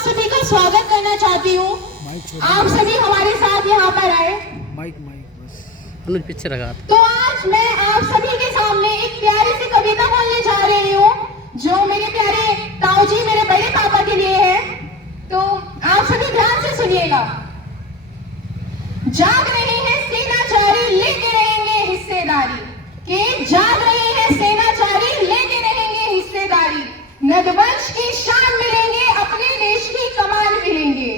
सभी का स्वागत करना चाहती हूँ। आप सभी हमारे साथ यहाँ पर आए। माइक बस अनुज पीछे रखा। तो आज मैं आप सभी के सामने एक प्यारी सी कविता बोलने जा रही हूँ, जो मेरे प्यारे ताऊ जी, मेरे बड़े पापा के लिए है। तो आप सभी ध्यान से सुनिएगा। जाग रहे हैं सेनाचारी, लेके रहेंगे हिस्सेदारी। के जाग रहे हैं सेनाचारी, लेके रहेंगे हिस्सेदारी। नदवंश की शान मिलेंगे, अपने देश की कमान मिलेंगे।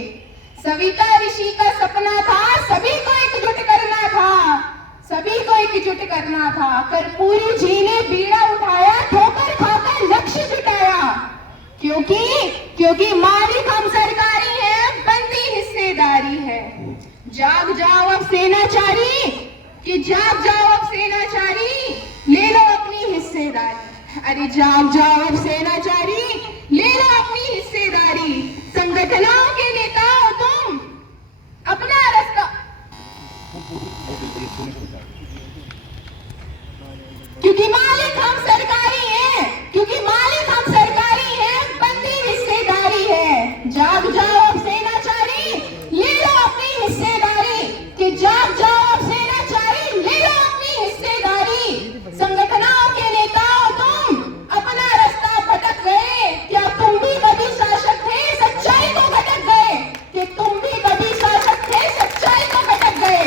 सविता ऋषि का सपना था, सभी को एकजुट करना था, सभी को एकजुट करना था। कर्पूरी जी ने बीड़ा उठाया, ठोकर खाकर लक्ष्य जुटाया। क्योंकि मालिक हम सरकारी है, बनती हिस्सेदारी है। जाग जाओ अब सेनाचारी, कि जाग जाओ अब सेनाचारी, ले लो अपनी हिस्सेदारी। अरे जाग जाओ अब सेनाचारी, ले लो अपनी हिस्सेदारी। संगठनों के नेता हो तुम, अपना रास्ता, क्योंकि मालिक हम सरकारी है, क्योंकि मालिक हम सरकारी है, बनती हिस्सेदारी है। जाग जाओ अब सेनाचारी, ले लो अपनी हिस्सेदारी। कि जाग जाओ अब सेनाचारी, ले लो अपनी हिस्सेदारी। संगठनों के नेता हो तुम, अपना रास्ता भटक गए। क्या तुम भी कभी शासक थे, सच्चाई को भटक गए? कि तुम भी कभी शासक थे, सच्चाई को भटक गए?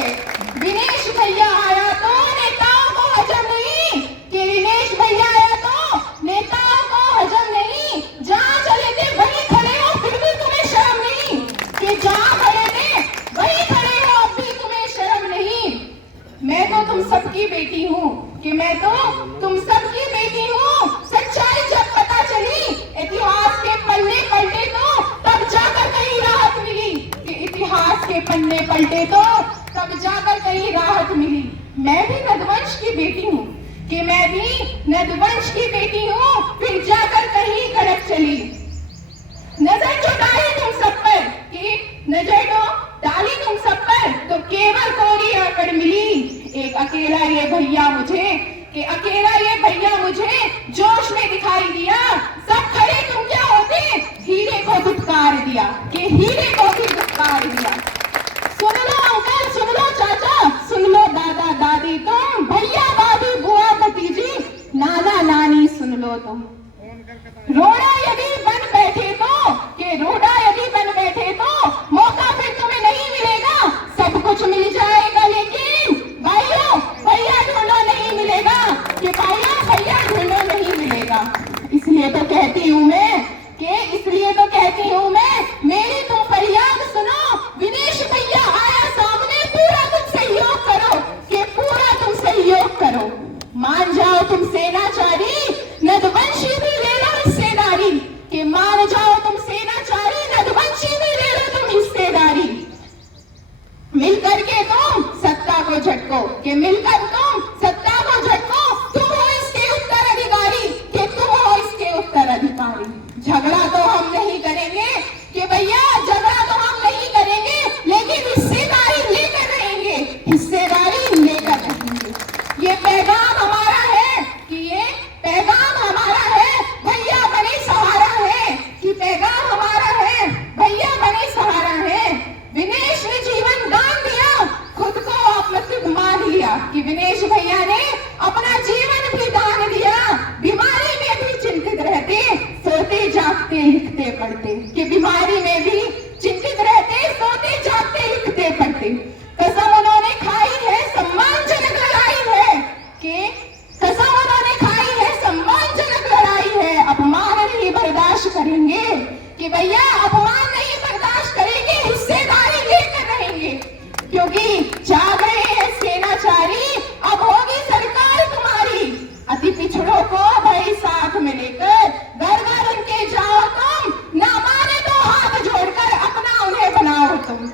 दिनेश भैया आया तो नेताओं को हजम नहीं, कि दिनेश भैया आया तो नेताओं को हजम नहीं। जहां चले थे वहीं खड़े हो, फिर भी तुम्हें शर्म नहीं। कि जहां खड़े थे वहीं खड़े हो, अब भी तुम्हें शर्म नहीं। मैं तो तुम सबकी बेटी हूँ, कि मैं तो तुम सबकी बेटी हूँ। सच्चाई जब पता चली, इतिहास के पन्ने पलटे तो तब जाकर कहीं राहत मिली। कि इतिहास के पन्ने पलटे तो तब जाकर कहीं राहत मिली। मैं भी नदवंश की बेटी हूँ, कि मैं भी नदवंश की बेटी हूँ, फिर जाकर कहीं कड़क चली। नजर जो डाली तुम सब पर, कि नजर जो डाली तुम सब पर, तो केवल कोरी आकड़ मिली। एक अकेला ये भैया मुझे, कि अकेला ये भैया मुझे जोश में दिखाई दिया। सब खड़े तुम क्या होते, हीरे को दुत्कार दिया। कि हीरे को भी दुत्कार दिया। सुन लो अंकल, सुन लो चाचा, सुन लो दादा दादी, तुम भैया भाभी बुआ भतीजी नाना नानी, सुन लो तुम। रोड़ा यदि बन बैठे तो, कि रोड़ा यदि बन बैठे तो मौका फिर तुम्हें नहीं मिलेगा। सब कुछ मिल जाएगा, लेकिन भाइयों भैया ढूंढो नहीं मिलेगा। कि भाइयों भैया ढूंढो नहीं मिलेगा। इसलिए तो कहती हूँ मैं, कि इसलिए तो कहती हूँ मैं, मेरी तुम फरियाद सुनो। विनेश भैया आया सामने, पूरा तुम सहयोग करो, कि पूरा तुम सहयोग करो। मान जाओ तुम सेनाचारी, नदवंशी भी ले लो हिस्सेदारी। कि मान जाओ तुम सेनाचारी, नदवंशी भी ले लो तुम हिस्सेदारी। मिलकर के तुम सत्ता को झटको, कि मिलकर तुम सत्ता को झटको। तुम हो इसके उत्तराधिकारी, कि तुम हो इसके उत्तराधिकारी। झगड़ा तो हम नहीं करेंगे, कि भैया झगड़ा तो हम नहीं करेंगे, लेकिन हिस्सेदारी लेकर रहेंगे, हिस्सेदारी लेकर रहेंगे। ये पैगाम हमारा है, कि ये पैगाम हमारा है, भैया बने सहारा है। कि पैगाम हमारा है, भैया बने सहारा है। विनेश ने जीवन दान दिया, खुद को अपमृत्यु मान लिया। कि विनेश भैया ने अपना जीवन भी दान दिया। बीमारी में भी चिंतित रहते, सोते जागते लिखते पढ़ते। कि बीमारी में भी चिंतित रहते, सोते जागते लिखते पढ़ते। कसम उन्होंने खाई है, सम्मानजनक लड़ाई है। कि कसम उन्होंने खाई है, सम्मानजनक लड़ाई है। अपमान नहीं बर्दाश्त करेंगे, कि भैया अपमान नहीं बर्दाश्त करेंगे, हिस्सेदारी लेकर रहेंगे। क्योंकि जाग रहे हैं सेनाचारी, अब होगी सरकार तुम्हारी। अति पिछड़ों को भाई साथ में लेकर घर घर उनके जाओ तुम। ना माने तो हाथ जोड़कर अपना उन्हें बनाओ तुम।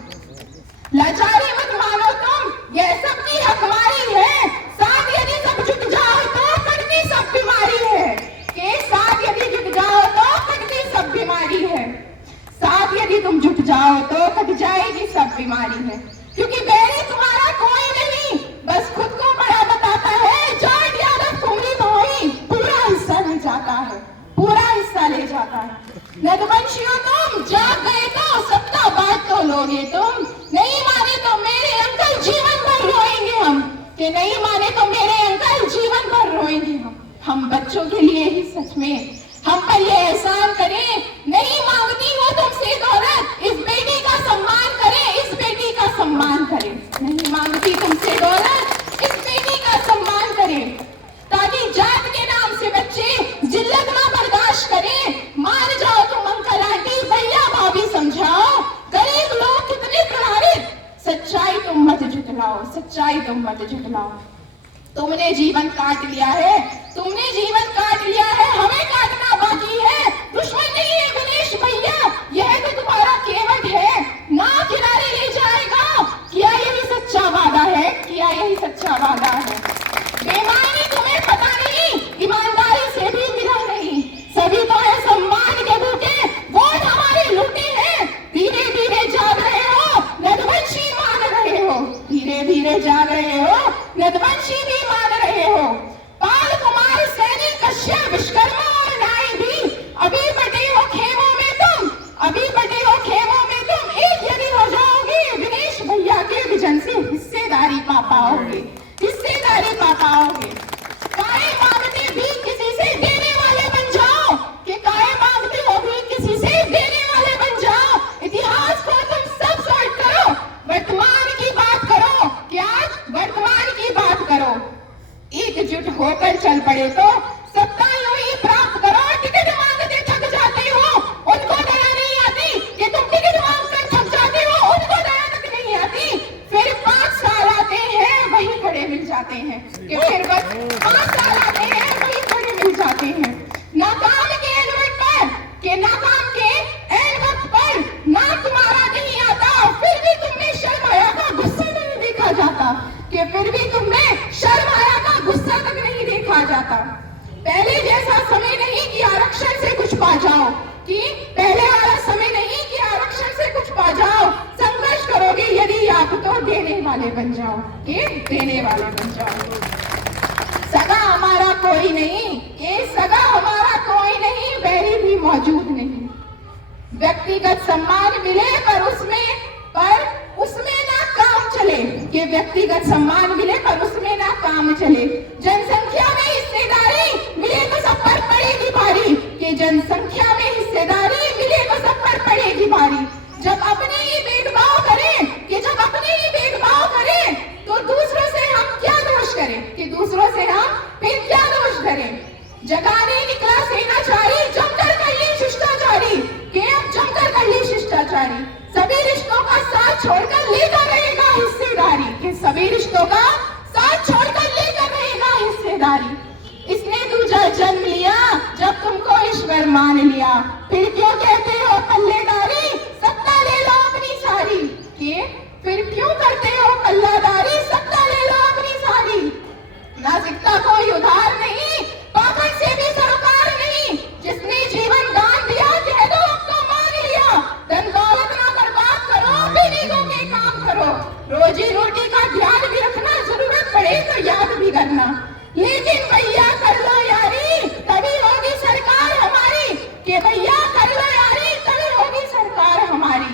लाचारी मत मानो तुम, यह सबकी हकमारी है। साथ यदि सब जुट जाओ तो कटती सब बीमारी है। कि साथ यदि जुट जाओ तो कटती सब बीमारी है। साथ यदि तुम जुट जाओ तो कट जाएगी सब बीमारी है। क्योंकि बैरी तुम्हारा कोई नहीं, बस खुद को बड़ा बताता है। जाट यादव तुम्हारी मोही पूरा हिस्सा ले जाता है, पूरा हिस्सा ले जाता है। नदवंशियों तुम जाग गए रोओगे तुम, नहीं माने तो मेरे अंकल जीवन भर रोएंगे हम, कि नहीं माने तो मेरे अंकल जीवन भर रोएंगे हम बच्चों के लिए ही सच में हम पर ये एहसान करें। नहीं मांगती हो तुमसे दौलत, इस बेटी का सम्मान करें, इस बेटी का सम्मान करें। नहीं मांगती तुमसे दौलत, इस बेटी का सम्मान करें, ताकि जात के नाम से बच्चे जिल्लत ना बर्दाश्त करें। मान जाओ तुम अंकल आंटी भैया भाभी समझाओ, गरीब लोग कितने प्रताड़ित, सच्चाई तुम मत झुठलाओ, सच्चाई तुम मत झुठलाओ। तुमने जीवन काट लिया है, तुमने जीवन काट लिया है, हमें काटना बाकी है। दुश्मन नहीं है गणेश भैया, यह तो तुम्हारा केवट है, ना किनारे ले जाएगा। क्या यही सच्चा वादा है, क्या यही सच्चा वादा है? बेईमानी तुम्हें पता नहीं, ईमानदारी से भी मिला नहीं, सभी तो है सम्मान के भूखे, वोट हमारे लूटे हैं। धीरे धीरे जाग रहे हो, नदवंशी मान रहे हो, धीरे धीरे जाग रहे हो, नदवंशी भी मान रहे हो। पाल कुमार सैनी कश्यप विश्वकर्मा और नाई भी अभी बटे हो खेमों में तुम, अभी बटे हो खेमों में तुम। एक यदि हो जाओगे गणेश भैया के विजन से हिस्सेदारी पा पाओगे, हिस्सेदारी पा पाओगे। काहे मांगते भी किसी से देने वाले बन जाओ, कि काहे मांगते हो भी किसी से देने वाले बन जाओ। इतिहास को तुम सब सॉल्व करो, वर्तमान की बात करो, कि आज वर्तमान की बात करो। एकजुट होकर चल पड़े तो सत्ता यूं ही प्राप्त करो। टिकट मांगते थक जाते हो, उनको दया नहीं आती, कि तुम टिकट मांगकर थक जाते हो, उनको दया तक नहीं आती। फिर 5 साल आते हैं वही खड़े मिल जाते हैं, कि फिर बस 5 साल आते हैं वही खड़े मिल जाते हैं। नाकाम के एन वक्त पर, कि नाकाम के एन वक्त पर ना तुम्हारा नहीं आता, फिर भी तुमने शर्म आया का गुस्सा नहीं देखा जाता, कि फिर भी तुमने शर्म आया का गुस्सा तक नहीं देखा जाता। पहले जैसा समय नहीं कि आरक्षण से कुछ पा जाओ, कि पहले वाला समय नहीं कि आरक्षण से कुछ पा जाओ। संघर्ष करोगे यदि आप तो देने वाले बन जाओ, कि देने वाले बन जाओ। सगा हमारा कोई नहीं, कि सगा हमारा कोई नहीं, बैरी भी मौजूद नहीं। व्यक्तिगत सम्मान मिले पर उसमें ना काम चले, कि व्यक्तिगत सम्मान मिले पर उसमें ना काम चले। जनसंख्या में हिस्सेदारी मिले तो सब पर पड़ेगी भारी, कि जनसंख्या में हिस्सेदारी मिले तो सब पर पड़ेगी भारी। जब अपने ही भेदभाव करें, कि जब अपने ही भेदभाव करें, तो दूसरों से हम क्या दोष करें, कि दूसरों से हम फिर क्या दोष करें। जगाने निकला सेनाचारी, जमकर कर ली शिष्टाचारी, कि अब जमकर कर ली शिष्टाचारी। सभी रिश्तों का साथ छोड़कर लेकर रहेगा हिस्सेदारी, कि सभी रिश्तों का साथ छोड़कर लेकर रहेगा हिस्सेदारी। इसने दूजा जन्म लिया जब तुमको ईश्वर मान लिया, फिर क्यों कहते हो पल्लेदारी, सत्ता ले लो अपनी सारी, कि फिर क्यों करते हो पल्लादारी, सत्ता ले लो अपनी सारी। नागरिकता कोई उधार नहीं, पापन से भी सरोकार नहीं, जिसने जीवन दान दिया कह दो अब तो मान लिया। धन दौलत ना बर्बाद करो, बेनीगों के काम करो, रोजी रोटी का ध्यान भी रखना, जरूरत पड़े तो याद भी करना। लेकिन भैया कर लो यारी, तभी होगी सरकार हमारी, कि भैया कर लो यारी, तभी होगी सरकार हमारी।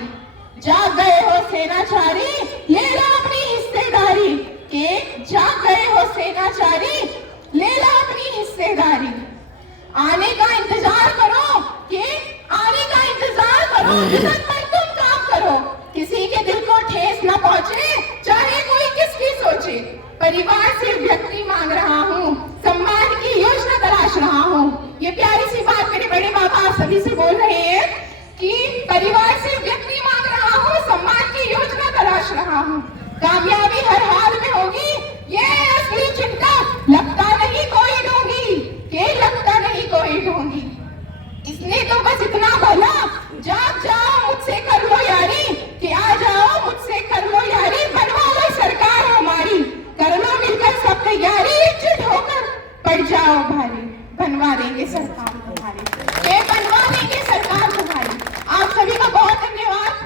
जाग गए हो सेनाचारी, ले लो अपनी हिस्सेदारी, कि जाग गए हो सेनाचारी, ले लो अपनी हिस्सेदारी। आने का इंतजार करो, कि आने का इंतजार करो, विजन पर तुम काम करो, किसी के दिल को ठेस न पहुंचे, चाहे कोई किसकी सोचे। परिवार से व्यक्ति मांग रहा हूँ, सम्मान की योजना तलाश रहा हूँ। ये प्यारी सी बात मेरे बड़े बाबा आप सभी से बोल रहे हैं, कि परिवार से व्यक्ति मांग रहा हूँ, सम्मान की योजना तलाश रहा हूँ। कामयाबी हर हाल में होगी, ये असली चिंता, लगता नहीं कोई ढूंढी, के लगता नहीं कोई ढूंढी। इसने तो बस इतना बोला, जाग जाओ मुझसे कर लो यारी, कि आ जाओ मुझसे कर लो यारी, बनवा लो सरकार हमारी, कर लो मिलकर सब तैयारी, एकजुट होकर पड़ जाओ भारी, बनवा देंगे सरकार तुम्हारी, ये बनवा देंगे सरकार तुम्हारी। आप सभी का बहुत धन्यवाद।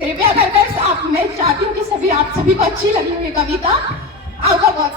कृपया कर मैं चाहती हूँ कि आप सभी को अच्छी लगी हुई कविता, आपका बहुत